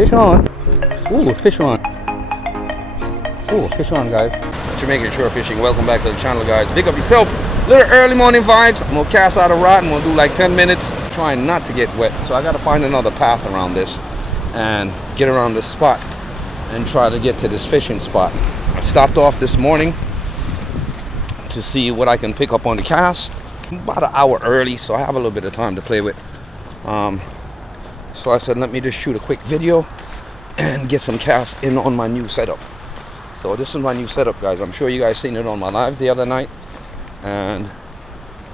Fish on. Ooh, fish on. Ooh, fish on, guys. Jamaican Shore Fishing. Welcome back to the channel, guys. Big up yourself. Little early morning vibes. I'm gonna cast out a rod and we'll do like 10 minutes. Trying not to get wet. So I gotta find another path around this and get around this spot and try to get to this fishing spot. I stopped off this morning to see what I can pick up on the cast. About an hour early, so I have a little bit of time to play with. So I said, let me just shoot a quick video and get some cast in on my new setup. So this is my new setup, guys. I'm sure you guys seen it on my live the other night. And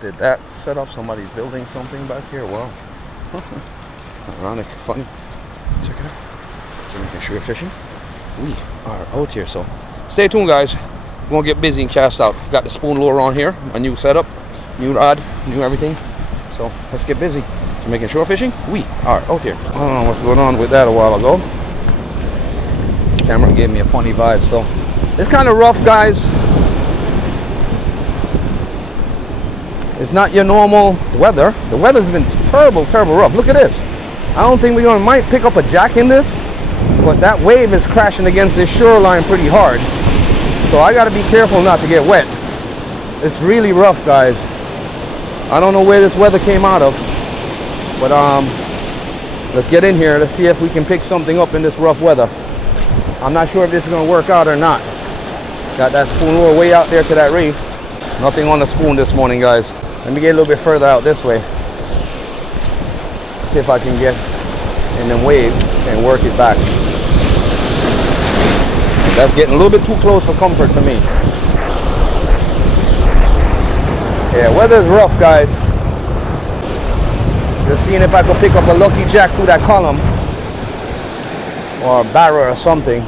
did that set up? Somebody's building something back here. Wow. Ironic, funny. Check it out. Jamaican Shore Fishing. We are out here, so stay tuned, guys. We're gonna get busy and cast out. Got the spoon lure on here, my new setup, new rod, new everything. So let's get busy. Jamaican Shore Fishing. We are out here. I don't know what's going on with that a while ago. Camera gave me a funny vibe, so it's kind of rough, guys. It's not your normal weather. The weather's been terrible rough. Look at this. I don't think might pick up a jack in this, but that wave is crashing against this shoreline pretty hard. So I gotta be careful not to get wet. It's really rough, guys. I don't know where this weather came out of, but let's get in here. Let's see if we can pick something up in this rough weather. I'm not sure if this is gonna work out or not. Got that spoon lure way out there to that reef. Nothing on the spoon this morning, guys. Let me get a little bit further out this way. See if I can get in them waves and work it back. That's getting a little bit too close for comfort to me. Yeah, weather's rough, guys. Just seeing if I could pick up a lucky jack through that column or a barra or something,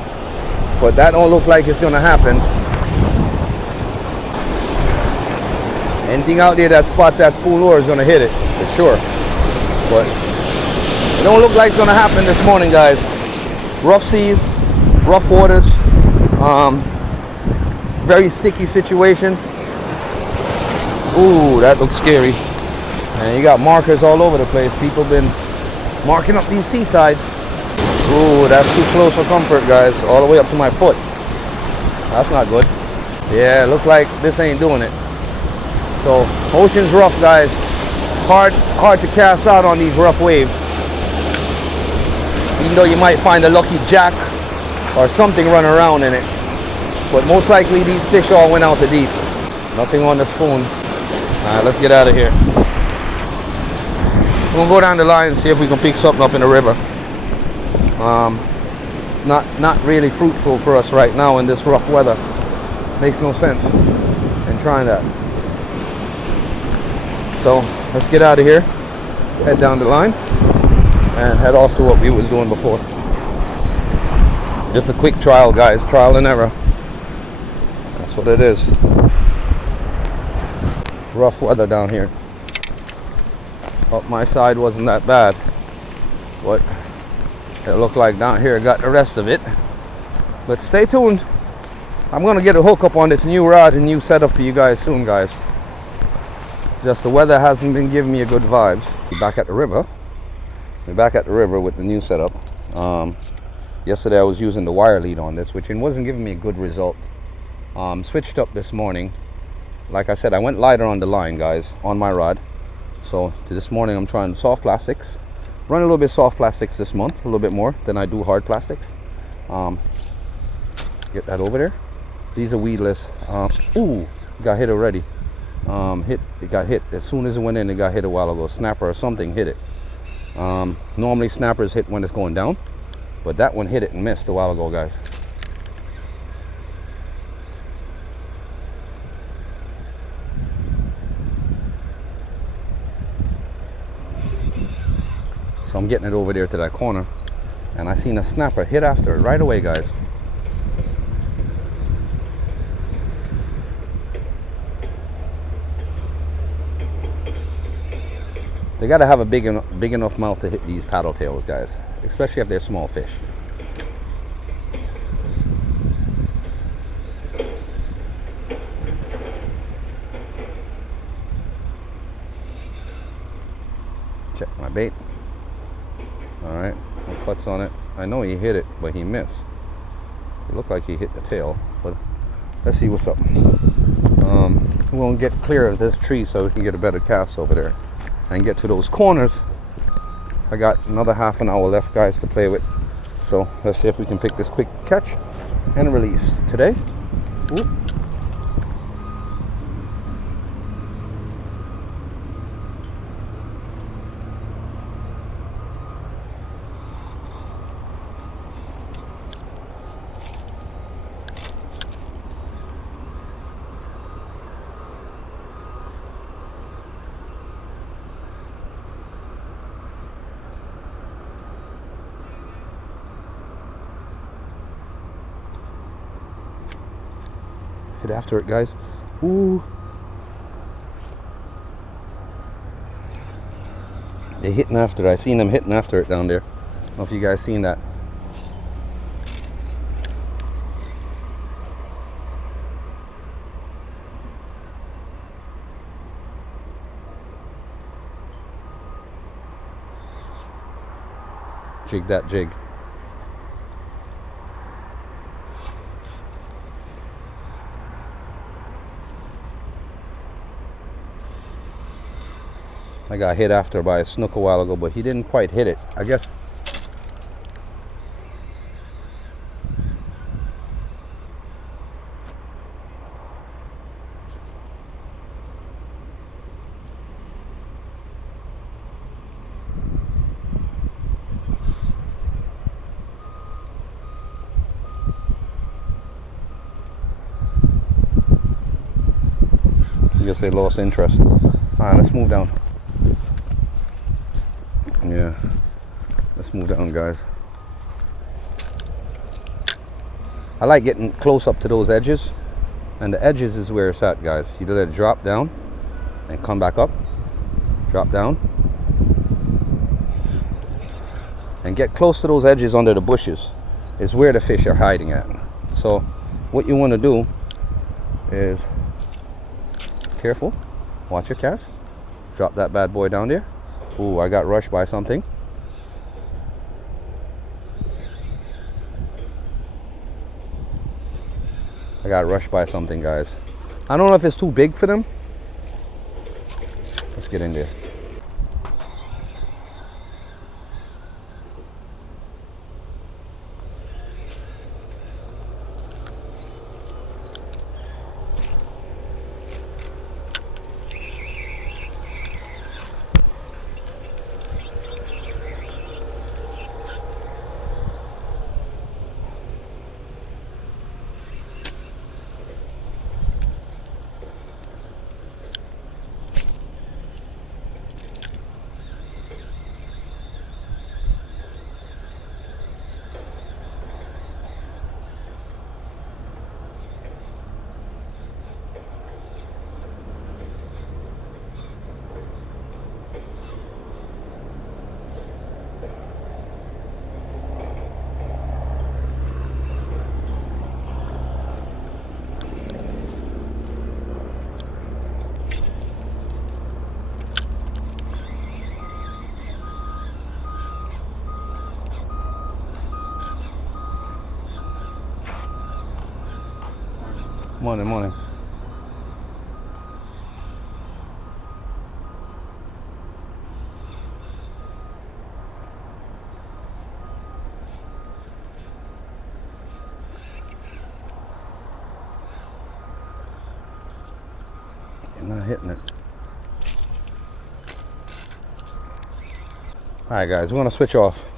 but that don't look like it's gonna happen. Anything out there that spots that spoon lure is gonna hit it for sure, but it don't look like it's gonna happen this morning, guys. Rough seas, rough waters, very sticky situation. Ooh, that looks scary. And you got markers all over the place. People been marking up these seasides. Ooh, that's too close for comfort, guys. All the way up to my foot. That's not good. Yeah, look like this ain't doing it. So, ocean's rough, guys. Hard to cast out on these rough waves. Even though you might find a lucky jack or something run around in it. But most likely these fish all went out to deep. Nothing on the spoon. Alright, let's get out of here. We're gonna go down the line and see if we can pick something up in the river. Not really fruitful for us right now in this rough weather. Makes no sense in trying that. So let's get out of here, head down the line, and head off to what we was doing before. Just a quick trial, guys. Trial and error. That's what it is. Rough weather down here. Up my side wasn't that bad, but it looked like down here got the rest of it. But stay tuned. I'm gonna get a hook up on this new rod and new setup for you guys soon, guys. Just the weather hasn't been giving me a good vibes. We're back at the river. We're back at the river with the new setup. Yesterday I was using the wire lead on this, which wasn't giving me a good result. Switched up this morning. Like I said, I went lighter on the line, guys, on my rod. So this morning I'm trying soft plastics. Run a little bit soft plastics this month, a little bit more than I do hard plastics. Get that over there. These are weedless. Ooh, got hit already. It got hit as soon as it went in. It got hit a while ago. Snapper or something hit it. Normally snappers hit when it's going down, but that one hit it and missed a while ago, guys. So I'm getting it over there to that corner, and I seen a snapper hit after it right away, guys. They got to have a big enough mouth to hit these paddle tails, guys, especially if they're small fish. Check my bait. All right, no cuts on it. I know he hit it, but he missed. It looked like he hit the tail, but let's see what's up. We'll get clear of this tree so we can get a better cast over there and get to those corners. I got another half an hour left, guys, to play with. So let's see if we can pick this quick catch and release today. Ooh. Hit after it, guys. Ooh. They're hitting after it. I seen them hitting after it down there. I don't know if you guys seen that. Jig that jig. I got hit after by a snook a while ago, but he didn't quite hit it. I guess. I guess they lost interest. All right, let's move down. Yeah, let's move down, guys. I like getting close up to those edges, and the edges is where it's at, guys. You let it drop down and come back up, drop down, and get close to those edges under the bushes is where the fish are hiding at. So what you want to do is, careful, watch your cast, drop that bad boy down there. Ooh, I got rushed by something. I got rushed by something, guys. I don't know if it's too big for them. Let's get in there. Morning, morning. You're not hitting it. Alright, guys, we're gonna switch off.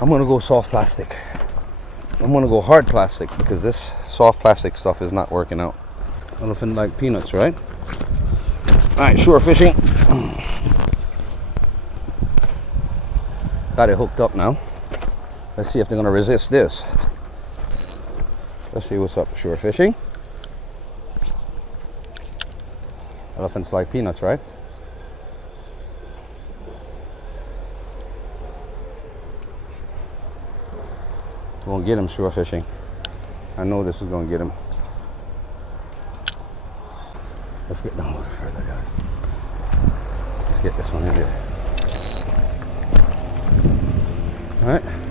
I'm gonna go soft plastic. I'm gonna go hard plastic because this soft plastic stuff is not working out. Elephant like peanuts, right? Alright, shore fishing. Got it hooked up now. Let's see if they're gonna resist this. Let's see what's up. Shore fishing. Elephants like peanuts, right? Won't get him shore fishing. I know this is gonna get him. Let's get down a little further, guys. Let's get this one in there. All right.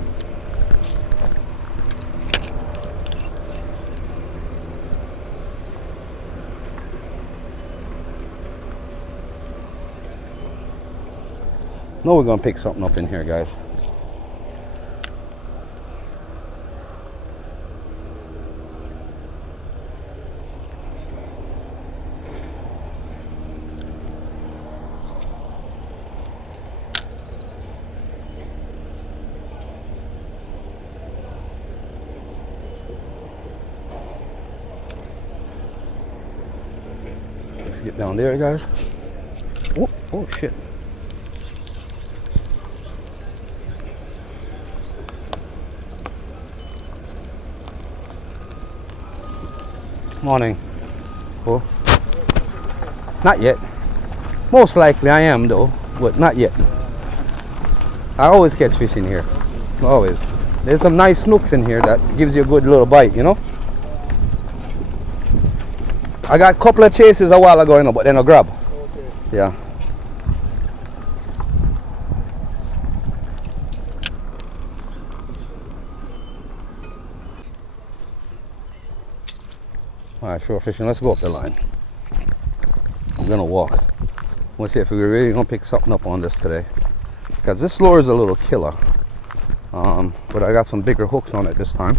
No, we're gonna pick something up in here, guys. Let's get down there, guys. Oh, oh shit. Morning. Cool. Not yet. Most likely I am though, but not yet. I always catch fish in here. Always. There's some nice snooks in here that gives you a good little bite, you know? I got a couple of chases a while ago, you know, but then I grab. Okay. Yeah. Alright, shore fishing, let's go up the line. I'm gonna walk. We'll see if we're really gonna pick something up on this today. Because this lure is a little killer. But I got some bigger hooks on it this time.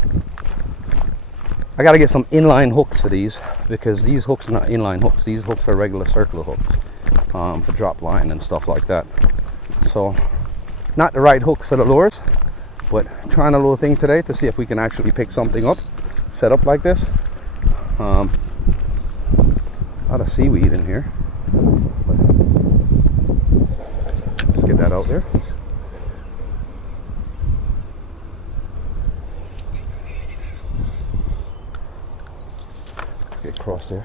I gotta get some inline hooks for these, because these hooks are not inline hooks. These hooks are regular circular hooks for drop line and stuff like that. So, not the right hooks for the lures, but trying a little thing today to see if we can actually pick something up, set up like this. A lot of seaweed in here. But let's get that out there. Let's get across there.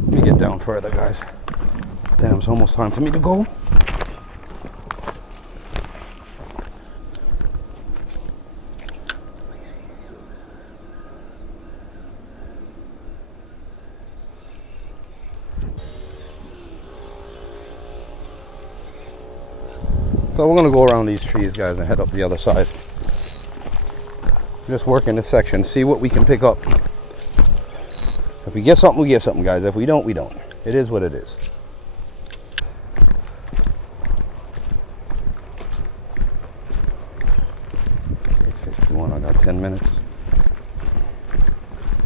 Let me get down further, guys. Damn, it's almost time for me to go. So we're gonna go around these trees, guys, and head up the other side. Just working this section, see what we can pick up. If we get something, we get something, guys. If we don't, we don't. It is what it is. I got 10 minutes.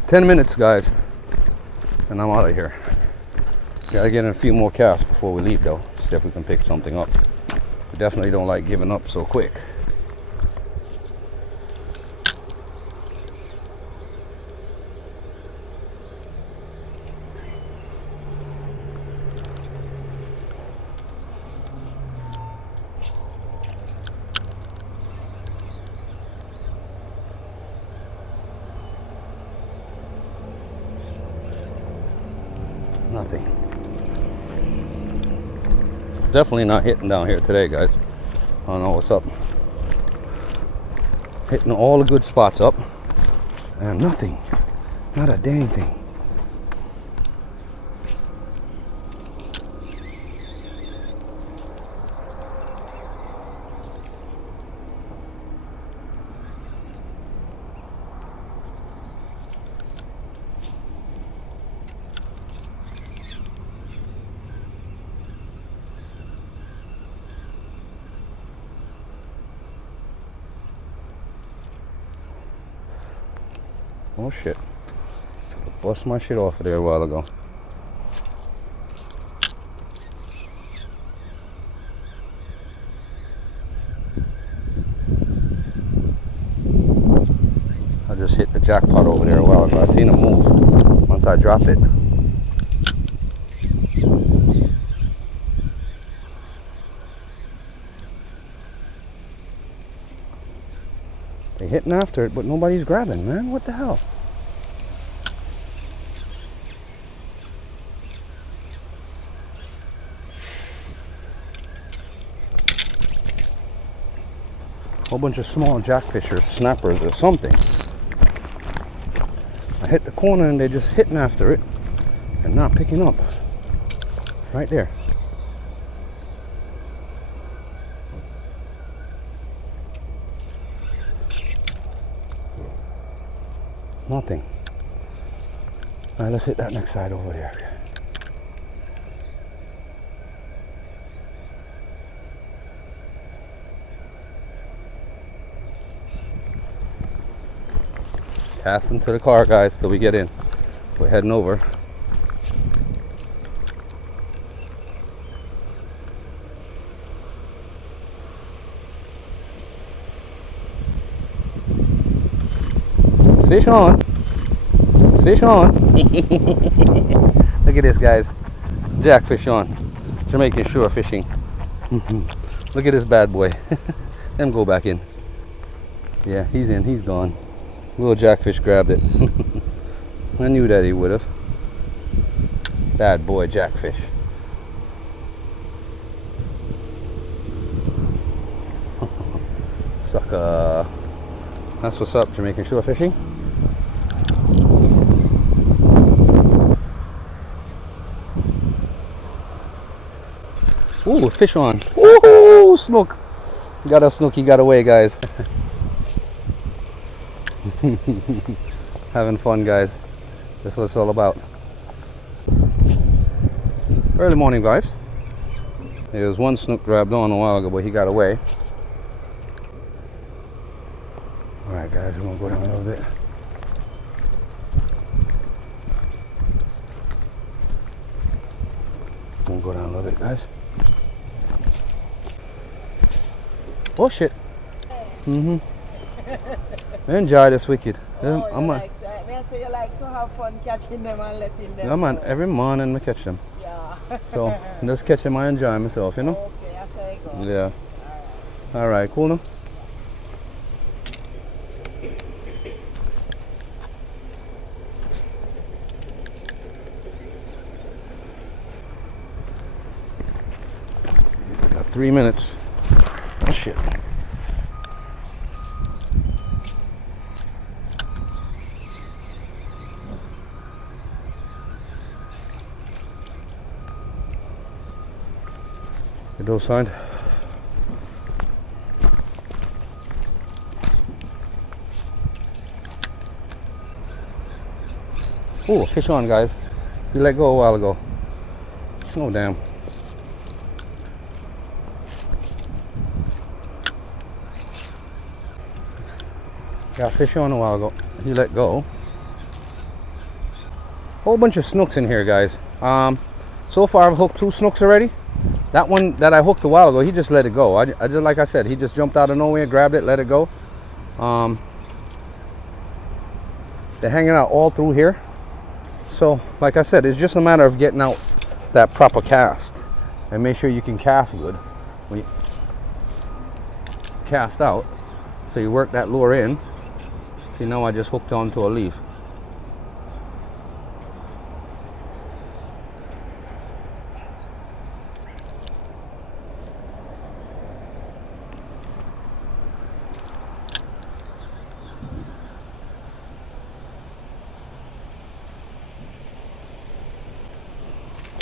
10 minutes, guys, and I'm out of here. Gotta get in a few more casts before we leave, though. See if we can pick something up. We definitely don't like giving up so quick. Nothing. Definitely not hitting down here today, guys. I don't know what's up. Hitting all the good spots up and nothing. Not a dang thing. Oh shit. Bust my shit off of there a while ago. I just hit the jackpot over there a while ago. I seen him move once I dropped it. They hitting after it, but nobody's grabbing, man. What the hell? Whole bunch of small jackfish or snappers or something. I hit the corner and they're just hitting after it and not picking up. Right there. Nothing. All right, let's hit that next side over there. Cast them to the car, guys, till we get in. We're heading over. Fish on. Fish on. Look at this, guys. Jackfish on. Jamaican shore fishing. Look at this bad boy. Let him go back in. Yeah, he's in. He's gone. Little jackfish grabbed it. I knew that he would have. Bad boy jackfish. Sucker. That's what's up, Jamaican shore fishing. Ooh, fish on. Ooh, snook. Got a snook, he got away, guys. Having fun, guys. That's what it's all about. Early morning vibes. There was one snook grabbed on a while ago, but he got away. Alright, guys, we're gonna go down a little bit. We'll go down a little bit, guys. Oh shit. Enjoy this wicked. Oh, I'm like that. I say you like to have fun catching them and letting them. Yeah, man, every morning I catch them. Yeah. So just catch them, I enjoy myself, you know? Okay, that's how it goes. Yeah. Alright, cool now? Got 3 minutes. Oh shit. Get those signed. Oh, fish on, guys. He let go a while ago. Oh, damn. Got fish on a while ago. He let go. Whole bunch of snooks in here, guys. So far I've hooked 2 snooks already. That one that I hooked a while ago, he just let it go. I just, like I said, he just jumped out of nowhere, grabbed it, let it go. They're hanging out all through here. So, like I said, it's just a matter of getting out that proper cast. And make sure you can cast good when you cast out. So you work that lure in. See, now I just hooked onto a leaf.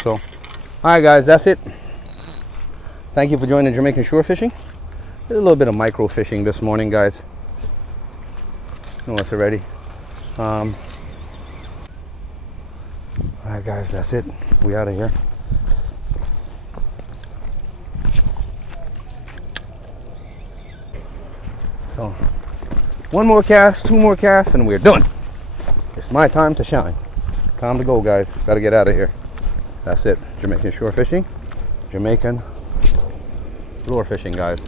So, all right, guys, that's it. Thank you for joining Jamaican shore fishing. Did a little bit of micro fishing this morning, guys. No, it's already. All right, guys, that's it. We out of here. So, 1 more cast, 2 more casts, and we're done. It's my time to shine. Time to go, guys. Got to get out of here. That's it. Jamaican shore fishing. Jamaican lure fishing, guys.